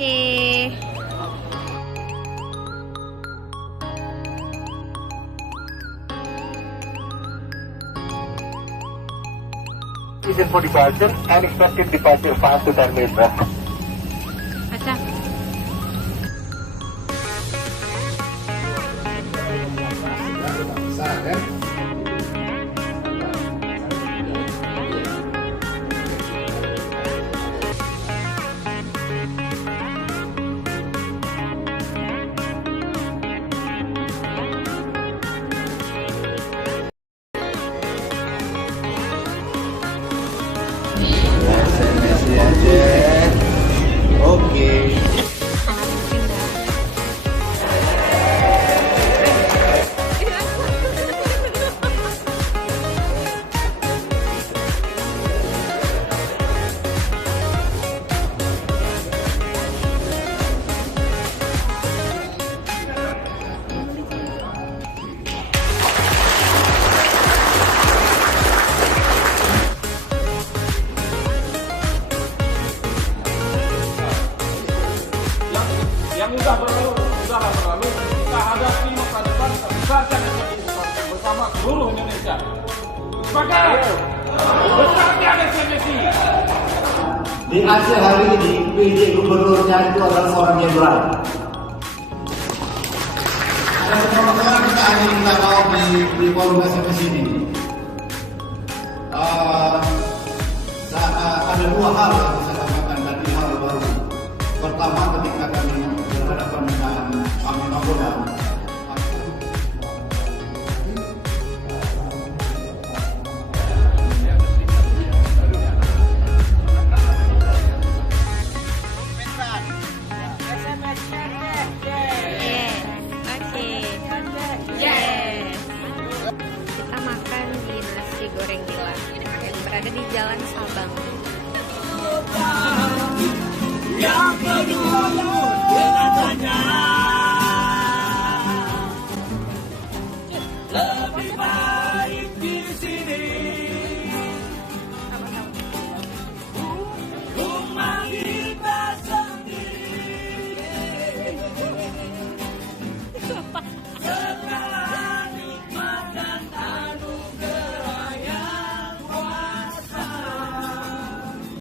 Oke. Reason for departure and expected departure fast to terminate rock. Baca. SMS aja. Oke. Yang sudah berlalu, kita hadapi masa depan besarkan SMSI bersama seluruh Indonesia. Sebagai besarkan SMSI. Di Aceh hari ini PJ gubernurnya itu adalah seorang jenderal. Dan teman-teman kita hanya minta maaf di forum SMS ini. Ada dua hal yang saya katakan tadi, hal baru. Pertama, ketika kami berhadapan dengan kami Nagoda,